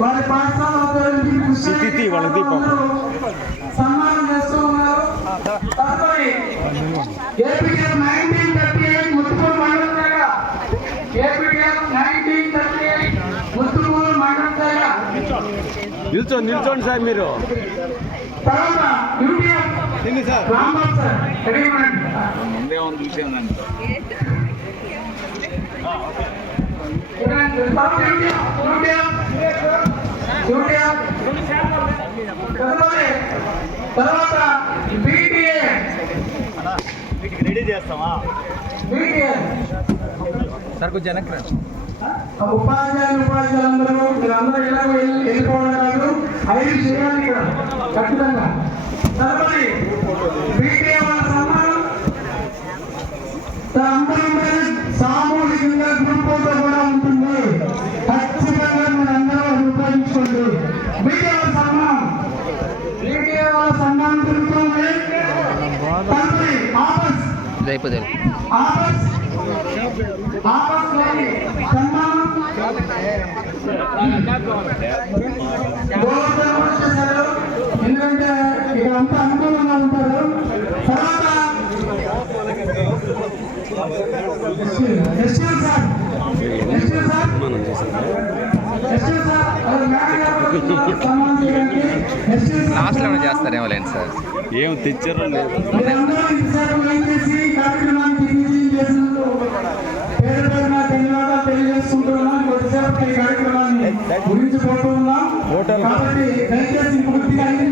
వారి పాఠశాల సన్మానం చేస్తూ ఉన్నారు. తదుపరి ఏపీఎం 1938 ముత్తుకూరు మండలం శాఖ ఏపీఎం 1938 ముత్తుకూరు మండలం శాఖ నిల్చోండి సార్ మీరు. తర్వాత యూటీఎం రాంబాబు సార్ రెడీ ఉండండి. ముందే ఉంది చూసేయండి. తర్వాత బీటీఏ రెడీ చేస్తామా సార్ కొంచెం వెనక్కి ఉపాధ్యాయులందరూ మీరందరూ ఇలా వెళ్ళిపోవడం కాదు, 5 చేయాలి ఇక్కడ ఖచ్చితంగా. తదుపరి బీటీఏ వాళ్ళ సన్మానం అందరూ సామూహికంగా గ్రూప్ ఫోటో కూడా ఉంటుంది. ఖచ్చితంగా మీరు అందరూ అది ఉపయోగించుకోండి. బీటీఏ వాళ్ళ సన్మానం జరుగుతుంది. తదుపరి ఆపస్ సన్మానం ఎందుకంటే ఇక్కడ అంతా అనుకూలంగా ఉంటారు. తర్వాత లాస్ట్ లో చేస్తారేమో లేండి సార్. ఏం తెచ్చారో లేదు. తెలియజేసుకుంటున్నాం. గురించి పోతున్నాం కాబట్టి దయచేసి